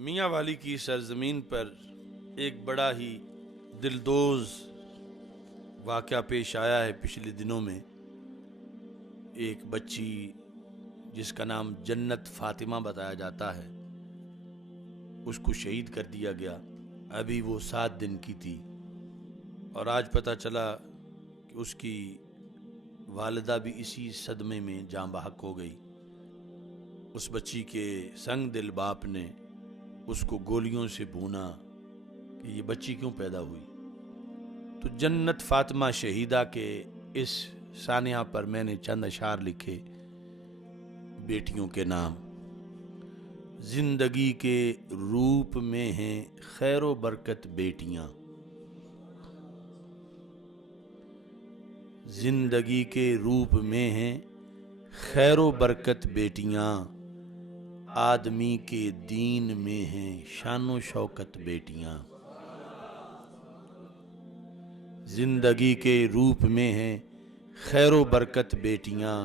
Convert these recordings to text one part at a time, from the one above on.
میاں والی کی سرزمین پر ایک بڑا ہی دلدوز واقعہ پیش آیا ہے پچھلے دنوں میں۔ ایک بچی جس کا نام جنت فاطمہ بتایا جاتا ہے، اس کو شہید کر دیا گیا۔ ابھی وہ 7 دن کی تھی اور آج پتہ چلا کہ اس کی والدہ بھی اسی صدمے میں جاں بحق ہو گئی۔ اس بچی کے سنگ دل باپ نے اس کو گولیوں سے بھونا کہ یہ بچی کیوں پیدا ہوئی۔ تو جنت فاطمہ شہیدہ کے اس سانحہ پر میں نے چند اشعار لکھے بیٹیوں کے نام۔ زندگی کے روپ میں ہیں خیر و برکت بیٹیاں، زندگی کے روپ میں ہیں خیر و برکت بیٹیاں، آدمی کے دین میں ہیں شان و شوکت بیٹیاں۔ زندگی کے روپ میں ہیں خیر و برکت بیٹیاں،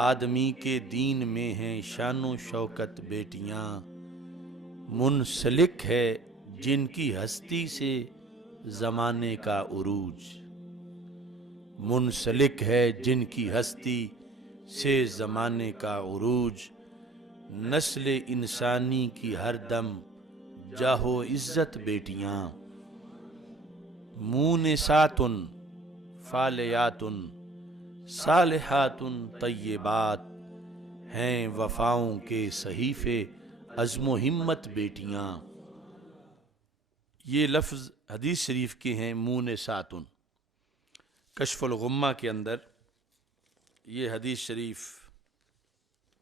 آدمی کے دین میں ہیں شان و شوکت بیٹیاں۔ منسلک ہے جن کی ہستی سے زمانے کا عروج، منسلک ہے جن کی ہستی سے زمانے کا عروج، نسل انسانی کی ہر دم جاہ و عزت بیٹیاں۔ مونسات فالیات صالحات طیبات، ہیں وفاؤں کے صحیفے عزم و ہمت بیٹیاں۔ یہ لفظ حدیث شریف کے ہیں مونسات۔ کشف الغمہ کے اندر یہ حدیث شریف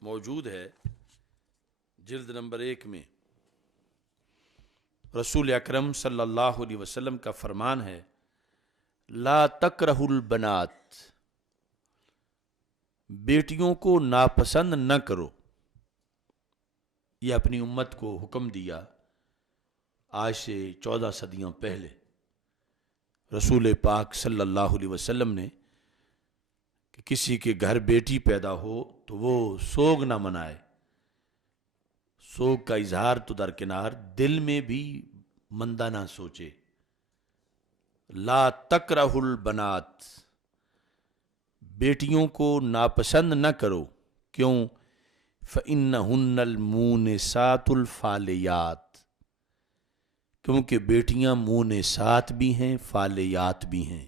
موجود ہے، جلد نمبر 1 میں۔ رسول اکرم صلی اللہ علیہ وسلم کا فرمان ہے، لا تکرہ البنات، بیٹیوں کو ناپسند نہ کرو۔ یہ اپنی امت کو حکم دیا آج سے 14 صدیوں پہلے رسول پاک صلی اللہ علیہ وسلم نے، کہ کسی کے گھر بیٹی پیدا ہو تو وہ سوگ نہ منائے۔ سوگ کا اظہار تو درکنار، دل میں بھی مندہ نہ سوچے۔ لا تکرہ البنات، بیٹیوں کو ناپسند نہ کرو۔ کیوں؟ فإنہن المونسات الفالیات، کیونکہ بیٹیاں مونسات بھی ہیں فالیات بھی ہیں۔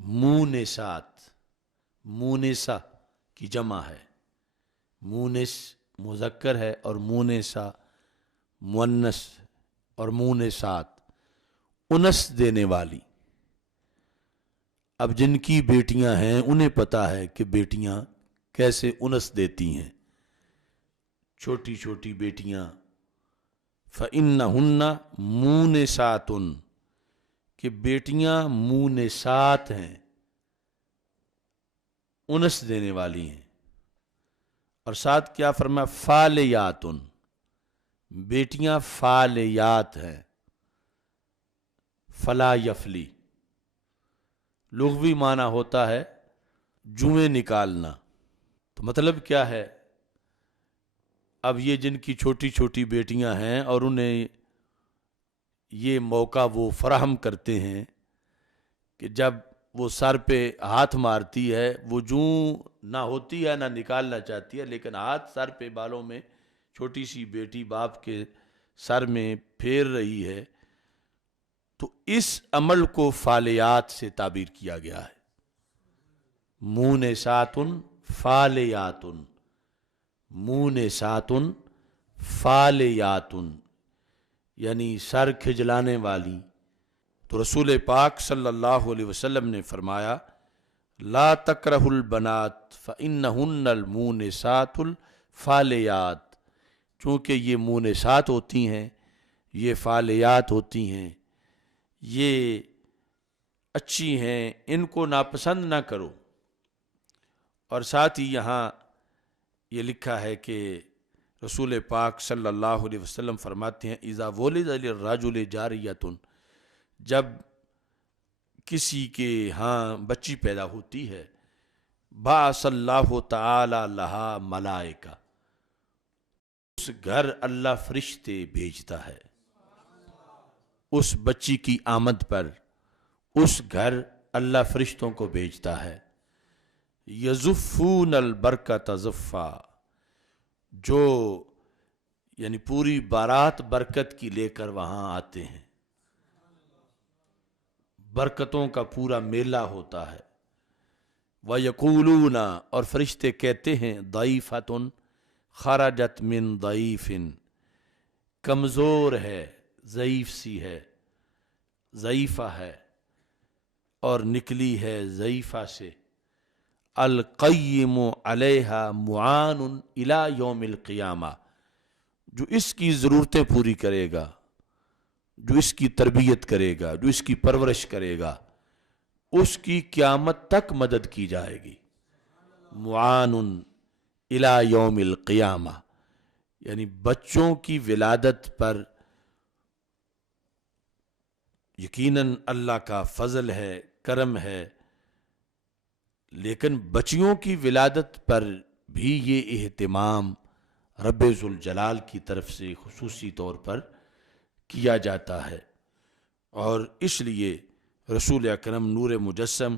مونسات، مونسہ کی جمع ہے، مونس مذکر ہے اور مونسہ مؤنث، اور مونسات انس دینے والی۔ اب جن کی بیٹیاں ہیں انہیں پتا ہے کہ بیٹیاں کیسے انس دیتی ہیں، چھوٹی چھوٹی بیٹیاں۔ فإنہن مونسات، کہ بیٹیاں مونسات ہیں، انس دینے والی ہیں۔ اور ساتھ کیا فرمایا؟ فالیات، بیٹیاں فالیات ہیں۔ فلا یفلی لغوی معنی ہوتا ہے جوئیں نکالنا۔ تو مطلب کیا ہے؟ اب یہ جن کی چھوٹی چھوٹی بیٹیاں ہیں اور انہیں یہ موقع وہ فراہم کرتے ہیں کہ جب وہ سر پہ ہاتھ مارتی ہے، وہ جوں نہ ہوتی ہے نہ نکالنا چاہتی ہے، لیکن ہاتھ سر پہ بالوں میں چھوٹی سی بیٹی باپ کے سر میں پھیر رہی ہے، تو اس عمل کو فالیات سے تعبیر کیا گیا ہے۔ مونسات فالیات، مونسات فالیات، یعنی سر کھجلانے والی۔ تو رسول پاک صلی اللہ علیہ وسلم نے فرمایا، لا تکرہ البنات فإنہن المونسات الفالیات، چونکہ یہ مونسات ہوتی ہیں، یہ فالیات ہوتی ہیں، یہ اچھی ہیں، ان کو ناپسند نہ کرو۔ اور ساتھ ہی یہاں یہ لکھا ہے کہ رسول پاک صلی اللہ علیہ وسلم فرماتے ہیں، اذا ولد للرجل جاریۃ، جب کسی کے ہاں بچی پیدا ہوتی ہے، بعث اللہ تعالی لہا ملائکہ، اس گھر اللہ فرشتے بھیجتا ہے، اس بچی کی آمد پر اس گھر اللہ فرشتوں کو بھیجتا ہے۔ یزفون البرکۃ زفا، جو یعنی پوری بارات برکت کی لے کر وہاں آتے ہیں، برکتوں کا پورا میلہ ہوتا ہے۔ وَيَقُولُونَ، اور فرشتے کہتے ہیں، ضَعِیفَةٌ خَرَجَتْ مِن ضَعِیفٍ، کمزور ہے، ضعیف سی ہے، ضعیفہ ہے اور نکلی ہے ضعیفہ سے۔ القیم علیہا معان الی یوم القیامہ، جو اس کی ضرورتیں پوری کرے گا، جو اس کی تربیت کرے گا، جو اس کی پرورش کرے گا، اس کی قیامت تک مدد کی جائے گی۔ معان الی یوم القیامہ، یعنی بچوں کی ولادت پر یقیناً اللہ کا فضل ہے، کرم ہے، لیکن بچیوں کی ولادت پر بھی یہ اہتمام رب ذوالجلال کی طرف سے خصوصی طور پر کیا جاتا ہے۔ اور اس لیے رسول اکرم نور مجسم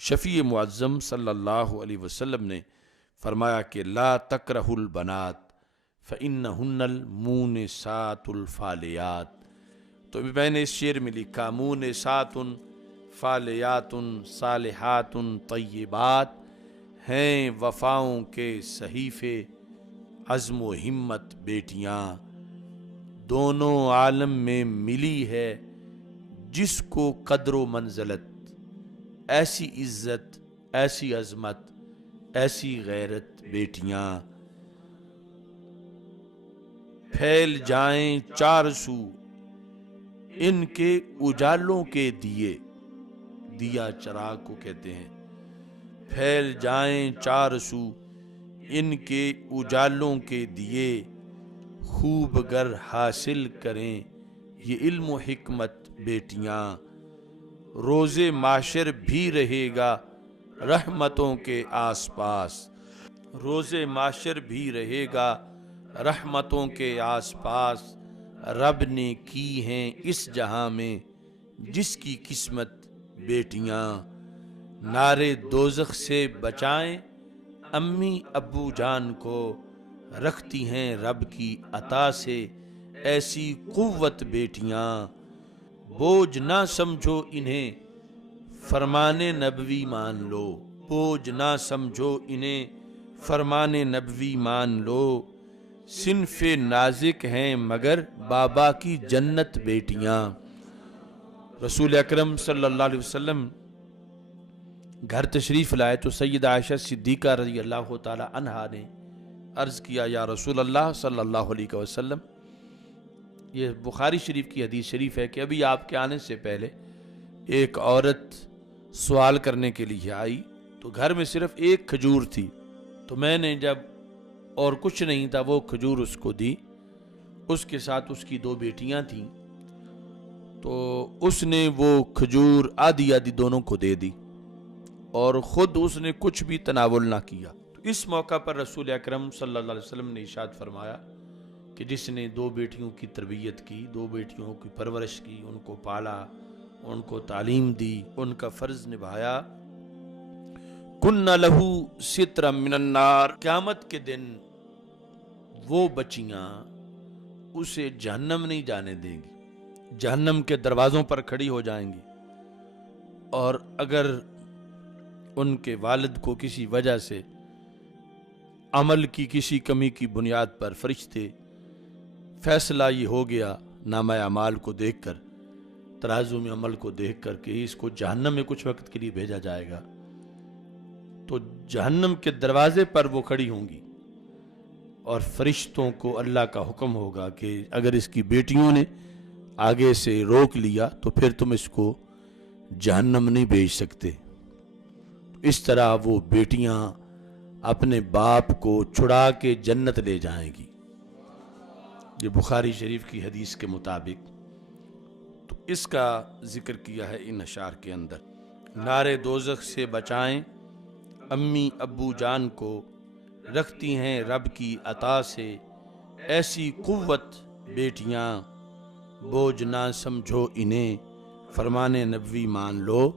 شفیع معظم صلی اللہ علیہ وسلم نے فرمایا کہ لا تکرہوا البنات فإنہن المونسات الفالیات۔ تو میں نے اس شعر میں لکھا، مونسات فالیات صالحات طیبات، ہیں وفاؤں کے صحیفے عزم و ہمت بیٹیاں، دونوں عالم میں ملی ہے جس کو قدر و منزلت، ایسی عزت، ایسی عظمت، ایسی غیرت بیٹیاں، پھیل جائیں چار سو ان کے اجالوں کے دیے، دیا چراغ کو کہتے ہیں، پھیل جائیں چار سو ان کے اجالوں کے دیے، خوب گر حاصل کریں یہ علم و حکمت بیٹیاں، روز معاشر بھی رہے گا رحمتوں کے آس پاس، روز معاشر بھی رہے گا رحمتوں کے آس پاس، رب نے کی ہیں اس جہاں میں جس کی قسمت بیٹیاں، نارے دوزخ سے بچائیں امی ابو جان کو، رکھتی ہیں رب کی عطا سے ایسی قوت بیٹیاں، بوجھ نہ سمجھو انہیں فرمان نبوی مان لو، بوجھ نہ سمجھو انہیں فرمان نبوی مان لو، صنف نازک ہیں مگر بابا کی جنت بیٹیاں۔ رسول اکرم صلی اللہ علیہ وسلم گھر تشریف لائے تو سیدہ عائشہ صدیقہ رضی اللہ تعالی عنہا نے عرض کیا، یا رسول اللہ صلی اللہ علیہ وسلم، یہ بخاری شریف کی حدیث شریف ہے کہ ابھی آپ کے آنے سے پہلے ایک عورت سوال کرنے کے لیے آئی تو گھر میں صرف ایک کھجور تھی، تو میں نے جب اور کچھ نہیں تھا وہ کھجور اس کو دی، اس کے ساتھ اس کی دو بیٹیاں تھیں، تو اس نے وہ کھجور آدھی آدھی دونوں کو دے دی اور خود اس نے کچھ بھی تناول نہ کیا۔ تو اس موقع پر رسول اکرم صلی اللہ علیہ وسلم نے ارشاد فرمایا کہ جس نے دو بیٹیوں کی تربیت کی، دو بیٹیوں کی پرورش کی، ان کو پالا، ان کو تعلیم دی، ان کا فرض نبھایا، کن لہو سترا من النار، قیامت کے دن وہ بچیاں اسے جہنم نہیں جانے دیں گی، جہنم کے دروازوں پر کھڑی ہو جائیں گی، اور اگر ان کے والد کو کسی وجہ سے عمل کی کسی کمی کی بنیاد پر فرشتے فیصلہ یہ ہو گیا نامہ اعمال کو دیکھ کر، ترازو میں عمل کو دیکھ کر کہ اس کو جہنم میں کچھ وقت کے لیے بھیجا جائے گا، تو جہنم کے دروازے پر وہ کھڑی ہوں گی اور فرشتوں کو اللہ کا حکم ہوگا کہ اگر اس کی بیٹیوں نے آگے سے روک لیا تو پھر تم اس کو جہنم نہیں بھیج سکتے۔ اس طرح وہ بیٹیاں اپنے باپ کو چھڑا کے جنت لے جائیں گی، یہ بخاری شریف کی حدیث کے مطابق۔ تو اس کا ذکر کیا ہے ان اشعار کے اندر، نارے دوزخ سے بچائیں امی ابو جان کو، رکھتی ہیں رب کی عطا سے ایسی قوت بیٹیاں بوجھ نہ سمجھو انہیں، فرمان نبوی مان لو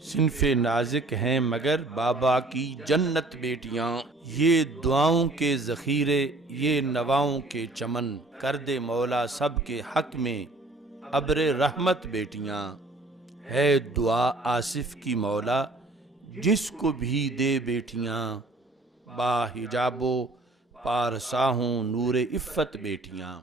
صنف نازک ہیں مگر بابا کی جنت بیٹیاں۔ یہ دعاؤں کے ذخیرے، یہ نواؤں کے چمن، کر دے مولا سب کے حق میں ابر رحمت بیٹیاں۔ ہے دعا آصف کی مولا جس کو بھی دے بیٹیاں، با حجاب و پارسا ہوں نور عفت بیٹیاں۔